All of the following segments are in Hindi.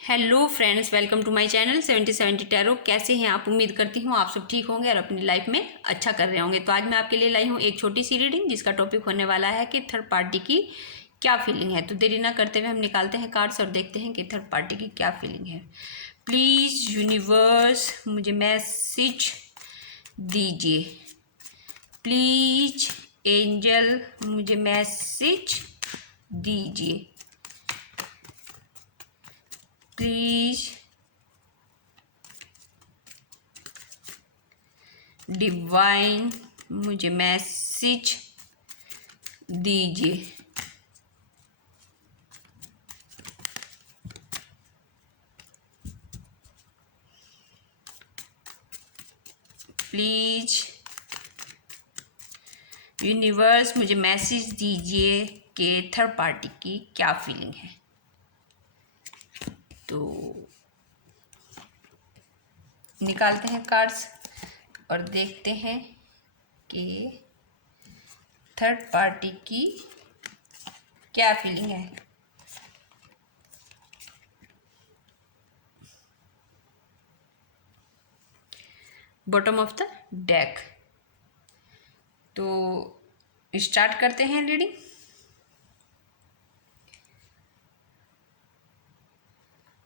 Hello friends, welcome to my channel 7070 tarot. कैसे हैं आप? उम्मीद करती हूँ आप सब ठीक होंगे और अपनी लाइफ में अच्छा कर रहे होंगे। तो आज मैं आपके लिए लाई हूँ एक छोटी सी रीडिंग जिसका टॉपिक होने वाला है कि थर्ड पार्टी की क्या फीलिंग है। तो देरी ना करते हुए हम निकालते हैं कार्ड्स और देखते हैं कि थर्ड पार्टी की क्या फीलिंग है। प्लीज़ यूनिवर्स मुझे मैसेज दीजिए। प्लीज़ एंजल मुझे मैसेज दीजिए। प्लीज़ डिवाइन मुझे मैसेज दीजिए। प्लीज यूनिवर्स मुझे मैसेज दीजिए कि थर्ड पार्टी की क्या फीलिंग है। तो निकालते हैं कार्ड्स और देखते हैं कि थर्ड पार्टी की क्या फीलिंग है। Bottom of the deck. तो स्टार्ट करते हैं रीडिंग।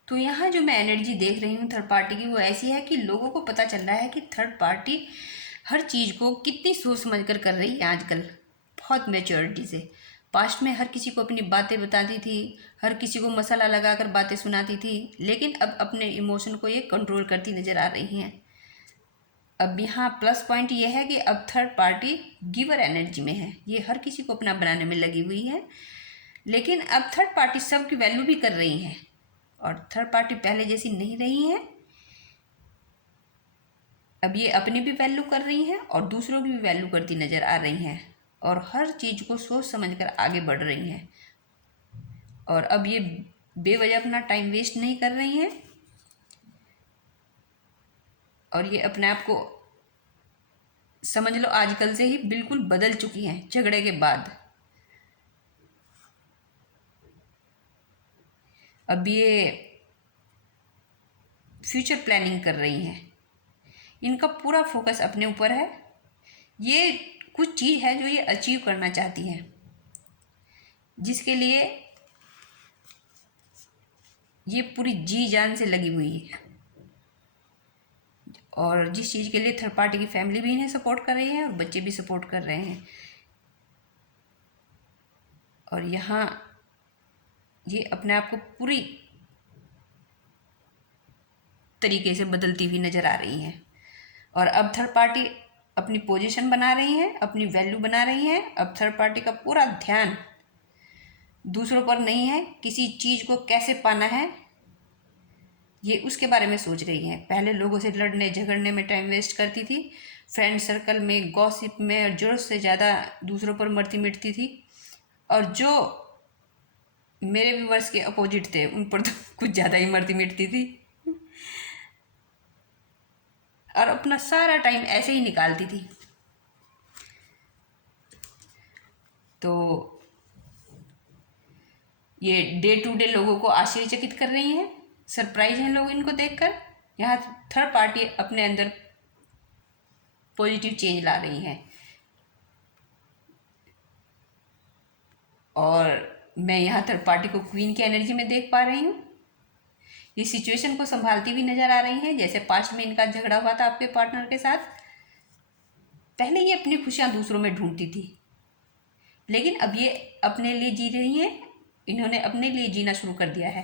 तो यहाँ जो मैं एनर्जी देख रही हूँ थर्ड पार्टी की वो ऐसी है कि लोगों को पता चल रहा है कि थर्ड पार्टी हर चीज़ को कितनी सोच समझ कर रही है आजकल, बहुत मैच्योरिटी से। पास्ट में हर किसी को अपनी बातें बताती थी, हर किसी को मसाला लगाकर बातें सुनाती थी, लेकिन अब अपने इमोशन को ये कंट्रोल करती नज़र आ रही हैं। अब यहाँ प्लस पॉइंट ये है कि अब थर्ड पार्टी गिवर एनर्जी में है, ये हर किसी को अपना बनाने में लगी हुई है। लेकिन अब थर्ड पार्टी सबकी वैल्यू भी कर रही है और थर्ड पार्टी पहले जैसी नहीं रही है। अब ये अपनी भी वैल्यू कर रही हैं और दूसरों की भी वैल्यू करती नज़र आ रही हैं और हर चीज़ को सोच समझकर आगे बढ़ रही हैं। और अब ये बेवजह अपना टाइम वेस्ट नहीं कर रही हैं और ये अपने आप को समझ लो आजकल से ही बिल्कुल बदल चुकी हैं झगड़े के बाद। अब ये फ्यूचर प्लानिंग कर रही हैं, इनका पूरा फोकस अपने ऊपर है। ये कुछ चीज़ है जो ये अचीव करना चाहती हैं, जिसके लिए ये पूरी जी जान से लगी हुई है और जिस चीज़ के लिए थर्ड पार्टी की फैमिली भी इन्हें सपोर्ट कर रही है और बच्चे भी सपोर्ट कर रहे हैं। और यहाँ ये अपने आप को पूरी तरीके से बदलती हुई नज़र आ रही हैं और अब थर्ड पार्टी अपनी पोजीशन बना रही हैं, अपनी वैल्यू बना रही हैं। अब थर्ड पार्टी का पूरा ध्यान दूसरों पर नहीं है, किसी चीज़ को कैसे पाना है ये उसके बारे में सोच रही हैं। पहले लोगों से लड़ने झगड़ने में टाइम वेस्ट करती थी, फ्रेंड सर्कल में गॉसिप में और ज़रूरत से ज़्यादा दूसरों पर मरती मिटती थी, और जो मेरे व्यूवर्स के अपोजिट थे उन पर तो कुछ ज़्यादा ही मरती मिटती थी और अपना सारा टाइम ऐसे ही निकालती थी। तो ये डे टू डे लोगों को आश्चर्यचकित कर रही हैं, सरप्राइज हैं लोग इनको देखकर। यहाँ थर्ड पार्टी अपने अंदर पॉजिटिव चेंज ला रही हैं और मैं यहाँ थर्ड पार्टी को क्वीन की एनर्जी में देख पा रही हूँ। ये सिचुएशन को संभालती हुई नजर आ रही हैं, जैसे पास्ट में इनका झगड़ा हुआ था आपके पार्टनर के साथ। पहले ये अपनी खुशियाँ दूसरों में ढूंढती थी, लेकिन अब ये अपने लिए जी रही हैं, इन्होंने अपने लिए जीना शुरू कर दिया है।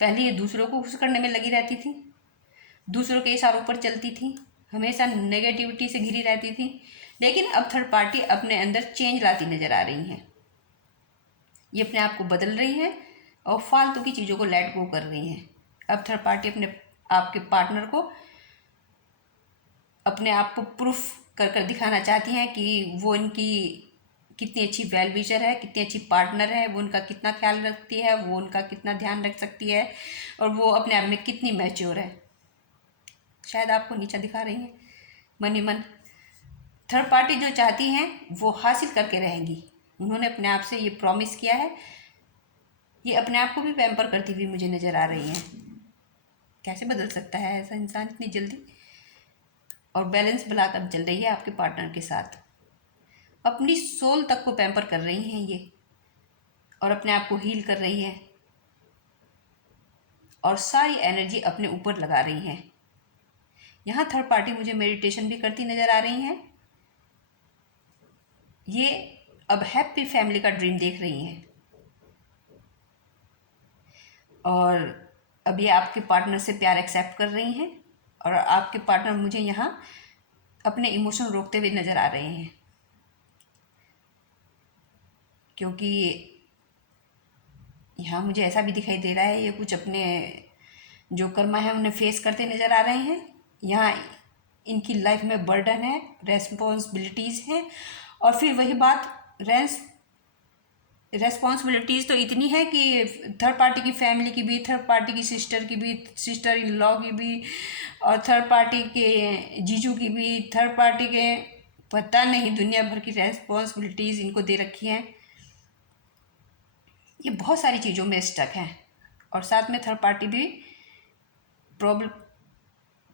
पहले ये दूसरों को खुश करने में लगी रहती थी, दूसरों के इशारों पर चलती थी, हमेशा नेगेटिविटी से घिरी रहती थी, लेकिन अब थर्ड पार्टी अपने अंदर चेंज लाती नजर आ रही हैं। ये अपने आप को बदल रही हैं और फालतू की चीज़ों को लेट गो कर रही हैं। अब थर्ड पार्टी अपने आपके पार्टनर को अपने आप को प्रूफ कर दिखाना चाहती हैं कि वो इनकी कितनी अच्छी वेल विशर है, कितनी अच्छी पार्टनर है, वो उनका कितना ख्याल रखती है, वो उनका कितना ध्यान रख सकती है और वो अपने आप में कितनी मैच्योर है। शायद आपको नीचा दिखा रही हैं मन ही मन। थर्ड पार्टी जो चाहती हैं वो हासिल करके रहेंगी, उन्होंने अपने आप से ये प्रॉमिस किया है। ये अपने आप को भी पैम्पर करती हुई मुझे नज़र आ रही हैं कैसे बदल सकता है ऐसा इंसान इतनी जल्दी? और बैलेंस बनाकर चल रही है आपके पार्टनर के साथ, अपनी सोल तक को पैम्पर कर रही हैं ये, और अपने आप को हील कर रही है, और सारी एनर्जी अपने ऊपर लगा रही हैं। यहाँ थर्ड पार्टी मुझे मेडिटेशन भी करती नज़र आ रही हैं। ये अब हैप्पी फैमिली का ड्रीम देख रही हैं, और अब ये आपके पार्टनर से प्यार एक्सेप्ट कर रही हैं, और आपके पार्टनर मुझे यहाँ अपने इमोशन रोकते हुए नज़र आ रहे हैं, क्योंकि यहाँ मुझे ऐसा भी दिखाई दे रहा है ये कुछ अपने जो कर्मा है उन्हें फेस करते नज़र आ रहे हैं। यहाँ इनकी लाइफ में बर्डन है, रेस्पॉन्सिबिलिटीज़ हैं, और फिर वही बात, रेस्पॉन्सिबिलिटीज़ तो इतनी है कि थर्ड पार्टी की फैमिली की भी, थर्ड पार्टी की सिस्टर की भी, सिस्टर इन लॉ की भी, और थर्ड पार्टी के जीजू की भी, थर्ड पार्टी के पता नहीं दुनिया भर की रेस्पॉन्सिबिलिटीज़ इनको दे रखी हैं। ये बहुत सारी चीज़ों में स्टक हैं, और साथ में थर्ड पार्टी भी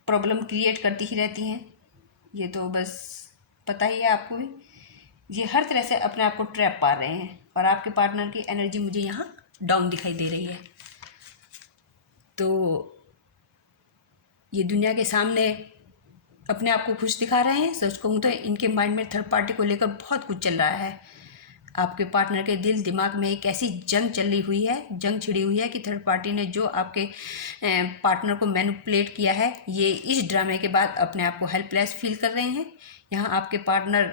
प्रॉब्लम क्रिएट करती ही रहती हैं। ये तो बस पता ही है आपको भी। ये हर तरह से अपने आप को ट्रैप पा रहे हैं, और आपके पार्टनर की एनर्जी मुझे यहाँ डाउन दिखाई दे रही है। तो ये दुनिया के सामने अपने आप को खुश दिखा रहे हैं। सच कहूँ तो इनके माइंड में थर्ड पार्टी को लेकर बहुत कुछ चल रहा है। आपके पार्टनर के दिल दिमाग में एक ऐसी जंग चल रही हुई है, जंग छिड़ी हुई है कि थर्ड पार्टी ने जो आपके पार्टनर को मैनिपुलेट किया है, ये इस ड्रामे के बाद अपने आप को हेल्पलेस फील कर रहे हैं। यहाँ आपके पार्टनर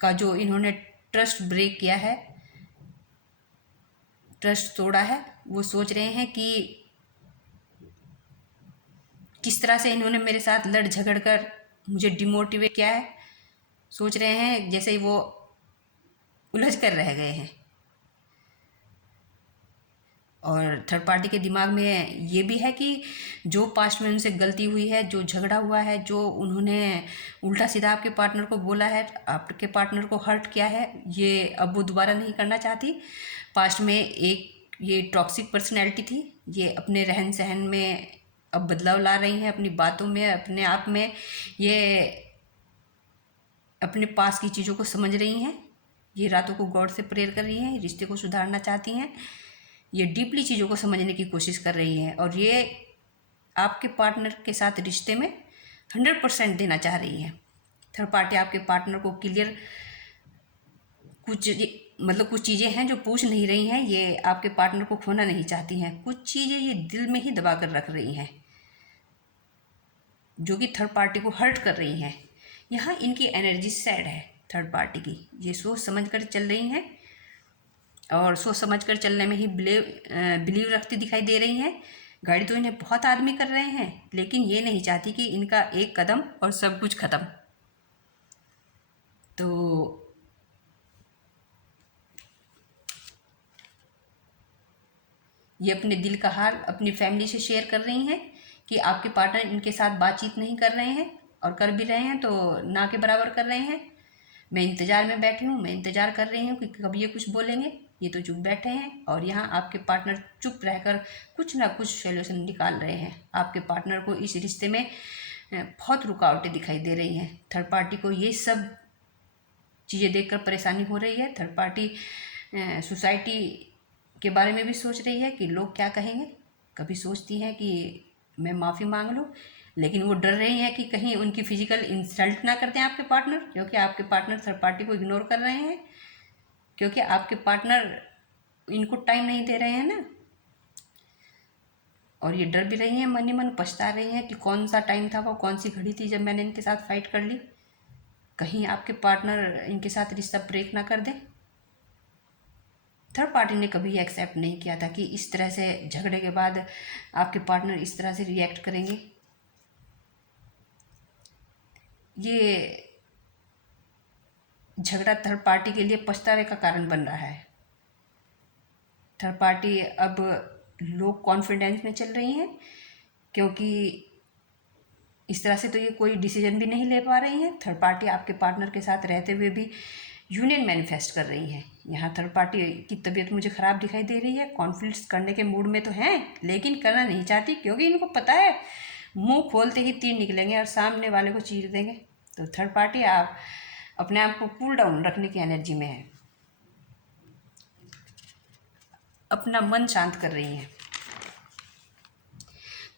का जो इन्होंने ट्रस्ट ब्रेक किया है, ट्रस्ट तोड़ा है, वो सोच रहे हैं कि किस तरह से इन्होंने मेरे साथ लड़ झगड़ कर मुझे डिमोटिवेट किया है। सोच रहे हैं जैसे ही वो उलझ कर रह गए हैं। और थर्ड पार्टी के दिमाग में ये भी है कि जो पास्ट में उनसे गलती हुई है, जो झगड़ा हुआ है, जो उन्होंने उल्टा सीधा आपके पार्टनर को बोला है, आपके पार्टनर को हर्ट किया है, ये अब वो दोबारा नहीं करना चाहती। पास्ट में एक ये टॉक्सिक पर्सनैलिटी थी, ये अपने रहन सहन में अब बदलाव ला रही हैं, अपनी बातों में, अपने आप में। ये अपने पास की चीज़ों को समझ रही हैं, ये रातों को गॉड से प्रेयर कर रही हैं, रिश्ते को सुधारना चाहती हैं, ये डीपली चीज़ों को समझने की कोशिश कर रही हैं, और ये आपके पार्टनर के साथ रिश्ते में 100% देना चाह रही है। थर्ड पार्टी आपके पार्टनर को क्लियर कुछ चीज़ें हैं जो पूछ नहीं रही हैं। ये आपके पार्टनर को खोना नहीं चाहती हैं, कुछ चीज़ें ये दिल में ही दबा कर रख रही हैं जो कि थर्ड पार्टी को हर्ट कर रही हैं। यहाँ इनकी एनर्जी सैड है थर्ड पार्टी की, ये सोच समझ कर चल रही हैं, और सोच समझ कर चलने में ही बिलीव रखती दिखाई दे रही हैं। गाइड तो इन्हें बहुत आदमी कर रहे हैं, लेकिन ये नहीं चाहती कि इनका एक कदम और सब कुछ ख़त्म। तो ये अपने दिल का हाल अपनी फैमिली से शेयर कर रही हैं कि आपके पार्टनर इनके साथ बातचीत नहीं कर रहे हैं, और कर भी रहे हैं तो ना के बराबर कर रहे हैं। मैं इंतज़ार में बैठी हूँ, मैं इंतज़ार कर रही हूँ कि कब ये कुछ बोलेंगे। ये तो चुप बैठे हैं, और यहाँ आपके पार्टनर चुप रहकर कुछ ना कुछ सोल्यूशन निकाल रहे हैं। आपके पार्टनर को इस रिश्ते में बहुत रुकावटें दिखाई दे रही हैं। थर्ड पार्टी को ये सब चीज़ें देखकर परेशानी हो रही है। थर्ड पार्टी सोसाइटी के बारे में भी सोच रही है कि लोग क्या कहेंगे। कभी सोचती हैं कि मैं माफ़ी मांग लूँ, लेकिन वो डर रही हैं कि कहीं उनकी फिजिकल इंसल्ट ना कर दें आपके पार्टनर, क्योंकि आपके पार्टनर थर्ड पार्टी को इग्नोर कर रहे हैं, क्योंकि आपके पार्टनर इनको टाइम नहीं दे रहे हैं ना। और ये डर भी रही हैं, मन ही मन पछता रही हैं कि कौन सा टाइम था, वो कौन सी घड़ी थी जब मैंने इनके साथ फाइट कर ली। कहीं आपके पार्टनर इनके साथ रिश्ता ब्रेक ना कर दे। थर्ड पार्टी ने कभी एक्सेप्ट नहीं किया था कि इस तरह से झगड़े के बाद आपके पार्टनर इस तरह से रिएक्ट करेंगे। ये झगड़ा थर्ड पार्टी के लिए पछतावे का कारण बन रहा है। थर्ड पार्टी अब लो कॉन्फिडेंस में चल रही हैं, क्योंकि इस तरह से तो ये कोई डिसीजन भी नहीं ले पा रही हैं। थर्ड पार्टी आपके पार्टनर के साथ रहते हुए भी यूनियन मैनिफेस्ट कर रही हैं। यहाँ थर्ड पार्टी की तबीयत मुझे ख़राब दिखाई दे रही है, कॉन्फ्लिक्ट्स करने के मूड में तो हैं लेकिन करना नहीं चाहती, क्योंकि इनको पता है मुंह खोलते ही तीर निकलेंगे और सामने वाले को चीर देंगे। तो थर्ड पार्टी आप अपने आप को कूल डाउन रखने की एनर्जी में है, अपना मन शांत कर रही हैं।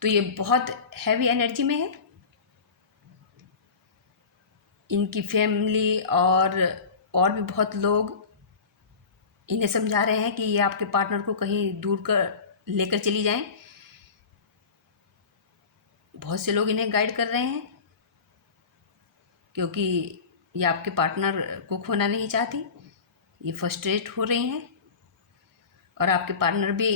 तो ये बहुत हैवी एनर्जी में है। इनकी फैमिली और भी बहुत लोग इन्हें समझा रहे हैं कि ये आपके पार्टनर को कहीं दूर कर लेकर चली जाएं। बहुत से लोग इन्हें गाइड कर रहे हैं, क्योंकि ये आपके पार्टनर को खोना नहीं चाहती। ये फ्रस्ट्रेट हो रही हैं और आपके पार्टनर भी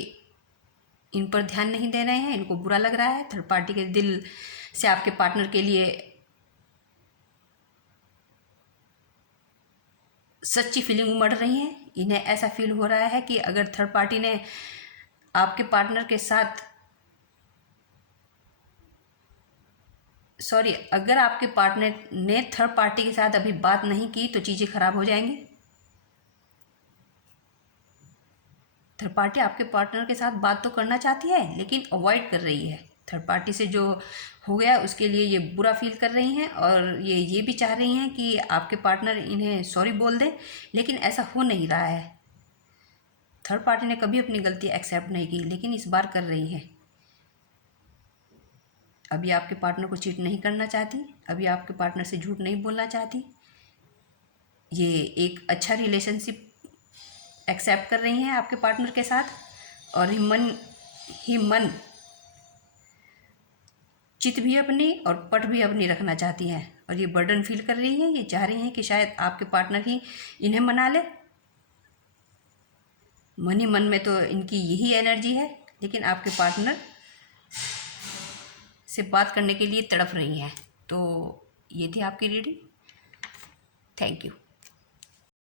इन पर ध्यान नहीं दे रहे हैं, इनको बुरा लग रहा है। थर्ड पार्टी के दिल से आपके पार्टनर के लिए सच्ची फीलिंग उमड़ रही है। इन्हें ऐसा फील हो रहा है कि अगर थर्ड पार्टी ने आपके पार्टनर के साथ अगर आपके पार्टनर ने थर्ड पार्टी के साथ अभी बात नहीं की तो चीज़ें खराब हो जाएंगी। थर्ड पार्टी आपके पार्टनर के साथ बात तो करना चाहती है लेकिन अवॉइड कर रही है। थर्ड पार्टी से जो हो गया उसके लिए ये बुरा फील कर रही हैं और ये भी चाह रही हैं कि आपके पार्टनर इन्हें सॉरी बोल दें, लेकिन ऐसा हो नहीं रहा है। थर्ड पार्टी ने कभी अपनी गलती एक्सेप्ट नहीं की, लेकिन इस बार कर रही है। अभी आपके पार्टनर को चीट नहीं करना चाहती, अभी आपके पार्टनर से झूठ नहीं बोलना चाहती। ये एक अच्छा रिलेशनशिप एक्सेप्ट कर रही हैं आपके पार्टनर के साथ, और ही मन चित भी अपनी और पट भी अपनी रखना चाहती हैं। और ये बर्डन फील कर रही हैं, ये चाह रही हैं कि शायद आपके पार्टनर ही इन्हें मना ले। मन ही मन में तो इनकी यही एनर्जी है, लेकिन आपके पार्टनर से बात करने के लिए तड़प रही हैं। तो ये थी आपकी रीडिंग। Thank you.